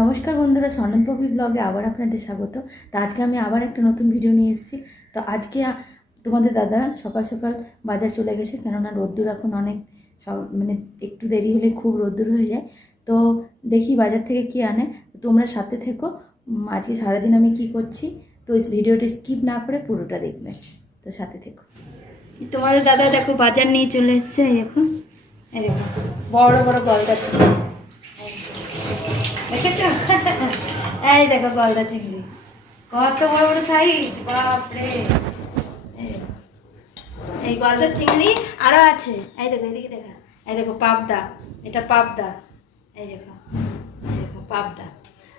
নমস্কার বন্ধুরা সনদবাবী ব্লগে আবার আপনাদের স্বাগত। তো আজকে আমি আবার একটা নতুন ভিডিও নিয়ে এসেছি। তো আজকে তোমাদের দাদা সকাল সকাল বাজার চলে গেছে, কেননা রোদ্দুর এখন অনেক মানে একটু দেরি হলে খুব রোদ্দুর হয়ে যায়। তো দেখি বাজার থেকে কি আনে। তোমরা সাথে থেকো। আজকে সারাদিন আমি কি করছি, তো এই ভিডিওটি স্কিপ না করে পুরোটা দেখবে। তো সাথে থেকো। তোমাদের দাদা দেখো বাজার নিয়ে চলে এসছে, এই দেখো। বড় বড় গলদা এই দেখো গলদা চিংড়ি। কত বড় বড় সাইজ বাপরে। এই গলদা চিংড়ি আরও আছে। এই দেখো, এদিকে দেখা। এই দেখো, পাবদা। এটা পাবদা। এই দেখো এই দেখো, পাবদা।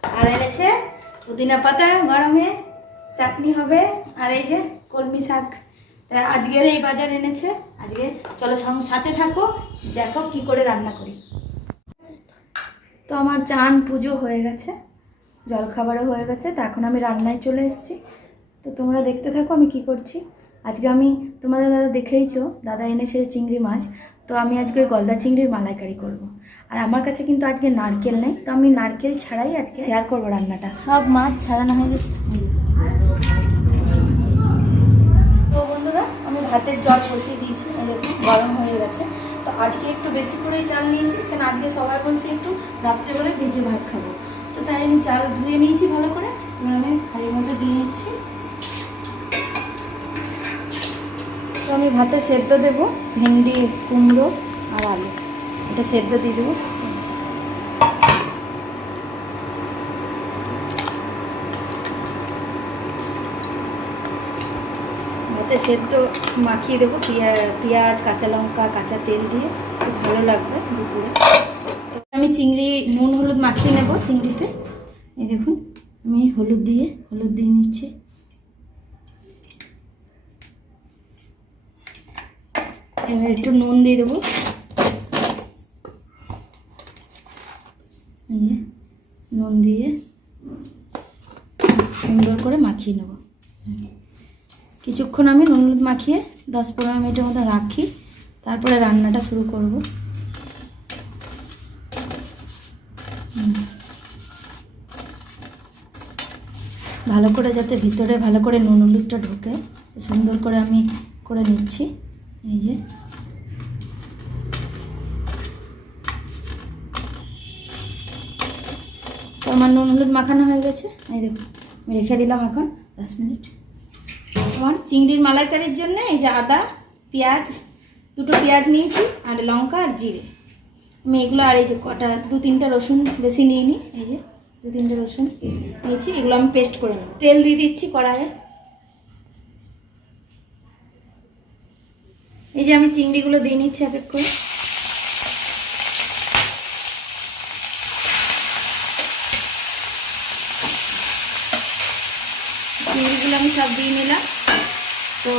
আর এনেছে পুদিনা পাতা গরমে। চাটনি হবে। আর এই যে কলমি শাক। আজকের এই বাজার এনেছে। আজকে চলো সাথে থাকো। দেখো কি করে রান্না করি। তো আমার চান পুজো হয়ে গেছে। জলখাবারও হয়ে গেছে, তো এখন আমি রান্নায় চলে এসেছি। তো তোমরা দেখতে থাকো আমি কি করছি। আজকে আমি তোমাদের দাদা দেখেইছো, দাদা এনেছে চিংড়ি মাছ। তো আমি আজকে গলদা চিংড়ির মালাইকারি করব। আর আমার কাছে কিন্তু আজকে নারকেল নেই, তো আমি নারকেল ছাড়াই আজকে শেয়ার করব রান্নাটা। সব মাছ ছাড়ানো হয়ে গেছে। তো বন্ধুরা, আমি ভাতের জল বসিয়ে দিয়েছি গরম হয়ে গেছে। তো আজকে একটু বেশি করেই চাল নিয়েছি, কেন আজকে সবাই বলছে একটু রাত্রেবেলায় ভেজে ভাত খাব। তাই আমি চাল ধুয়ে নিয়েছি ভালো করে। এবার আমি হাড়ির মধ্যে দিয়ে নিচ্ছি। তো আমি ভাতে সেদ্ধ দেবো, ভেন্ডি, কুমড়ো আর আলু। এটা সেদ্ধ দিয়ে দেবো। ভাতে সেদ্ধ মাখিয়ে দেবো। পেঁয়াজ, কাঁচা লঙ্কা, কাঁচা তেল দিয়ে। খুব ভালো লাগবে দুপুরে। আমি চিংড়ি, নুন, হলুদ মাখিয়ে নেব চিংড়িতে। এই দেখুন, আমি হলুদ দিয়ে হলুদ দিয়ে নিচ্ছি। এবার একটু নুন দিয়ে দেবো। নুন দিয়ে সুন্দর করে মাখিয়ে নেব। কিছুক্ষণ আমি নুন হলুদ মাখিয়ে দশ পনেরো মিনিটের মতো রাখি। তারপরে রান্নাটা শুরু করব। ভালো করে যাতে ভিতরে ভালো করে নুন হলুদটা ঢোকে, সুন্দর করে আমি করে নিচ্ছি। এই যে। আমার নুন হলুদ মাখানো হয়ে গেছে। এই দেখুন, আমি রেখে দিলাম এখন দশ মিনিট। আমার চিংড়ির মালাইকারির জন্য এই যে আদা, পেঁয়াজ, দুটো পেঁয়াজ নিয়েছি, আর লঙ্কা আর জিরে। এগুলো আর এই যে কটা, দু তিনটা রসুন বেশি নিইনি, এই যে দু তিনটে রসুন নিয়েছি, এগুলো আমি পেস্ট করে নেব। তেল দিয়ে দিচ্ছি কড়াইয়ে। এই যে আমি চিংড়িগুলো দিয়ে নিচ্ছি এক করে। চিংড়িগুলো আমি সব দিয়ে নিলাম। তো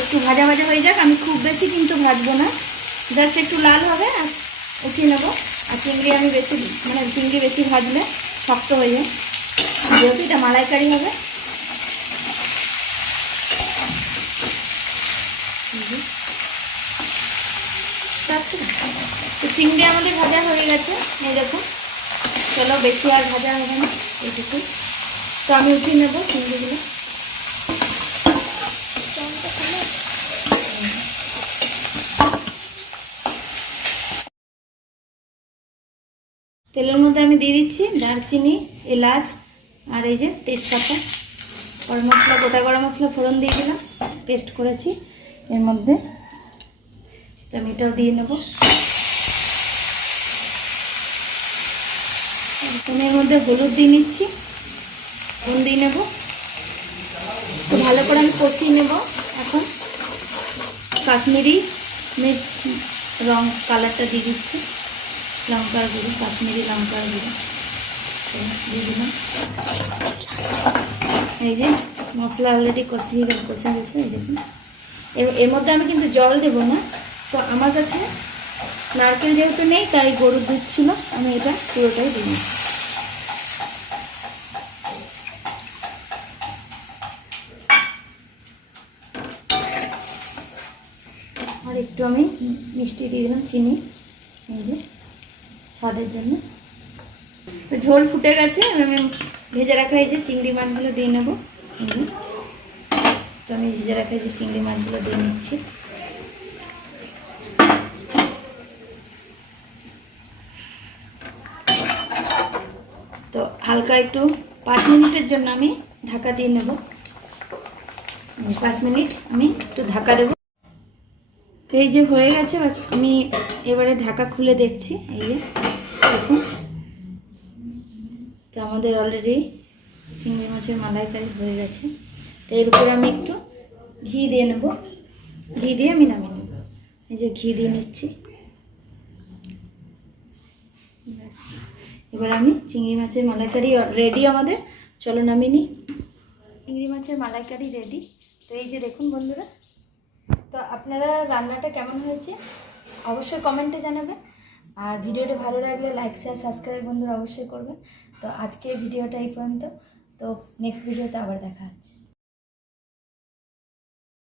একটু ভাজা ভাজা হয়ে যাক, আমি খুব বেশি কিন্তু ভাজবো না। জাস্ট একটু লাল হবে আর উঠিয়ে নেব। আর চিংড়ি আমি বেশি মানে চিংড়ি বেশি ভাজলে শক্ত হয়ে যায়। যেহেতু এটা মালাইকারি হবে। তো চিংড়ি আমাদের ভাজা হয়ে গেছে। এই দেখো চলো বেশি আর ভাজা হবে না। এইটুকু তো আমি উঠিয়ে নেব চিংড়িগুলো। তেলের মধ্যে আমি দিয়ে দিচ্ছি দারচিনি, এলাচ আর এই যে তেজপাতা। গরম মশলা, গোটা গরম মশলা ফোড়ন দিয়ে দিলাম, পেস্ট করেছি। এর মধ্যে আমি এটাও দিয়ে নেব। আমি এর মধ্যে হলুদ দিয়ে নিচ্ছি, নুন দিয়ে নেব। ভালো করে আমি কষিয়ে নেব এখন। কাশ্মীরি মির্চ রং কালারটা দিয়ে দিচ্ছি। লঙ্কার গুঁড়ো, কাশ্মীরি লঙ্কার গুঁড়ো। দিয়ে দিলাম। এই যে মশলা অলরেডি কষিয়ে কষে গেছে, এই দেখুন। এর মধ্যে আমি কিন্তু জল দেবো না। তো আমার কাছে নারকেল যেহেতু নেই, তাই গরুর দুধ ছিল, আমি এটা পুরোটাই দিই আর একটু আমি মিষ্টি দিয়ে দিলাম, চিনি। এই যে স্বাদের জন্য। তো ঝোল ফুটে গেছে আমি ভেজে রাখা এই যে চিংড়ি মাছগুলো দিয়ে নেব। তো আমি ভেজে রাখা এই যে চিংড়ি মাছগুলো দিয়ে নিচ্ছি। তো হালকা একটু পাঁচ মিনিটের জন্য আমি ঢাকা দিয়ে নেব। পাঁচ মিনিট আমি একটু ঢাকা দেবো। তো এই যে হয়ে গেছে আমি এবারে ঢাকা খুলে দেখছি এই যে। দেখুন তো আমাদের অলরেডি চিংড়ি মাছের মালাইকারি হয়ে গেছে। তো এর উপরে আমি একটু ঘি দিয়ে নেব। ঘি দিয়ে আমি নামিয়ে নেব। এই যে ঘি দিয়ে নিচ্ছি। ব্যাস। এবার আমি চিংড়ি মাছের মালাইকারি রেডি আমাদের। চলো নামিয়ে নিই। চিংড়ি মাছের মালাইকারি রেডি তো এই যে দেখুন বন্ধুরা। তো আপনারা রান্নাটা কেমন হয়েছে? অবশ্যই কমেন্টে জানাবেন। আর ভিডিওটা ভালো লাগলে লাইক শেয়ার সাবস্ক্রাইব বন্ধুরা অবশ্যই করবেন। তো আজকে ভিডিওটা এই পর্যন্ত। তো নেক্সট ভিডিওতে আবার দেখা হচ্ছে।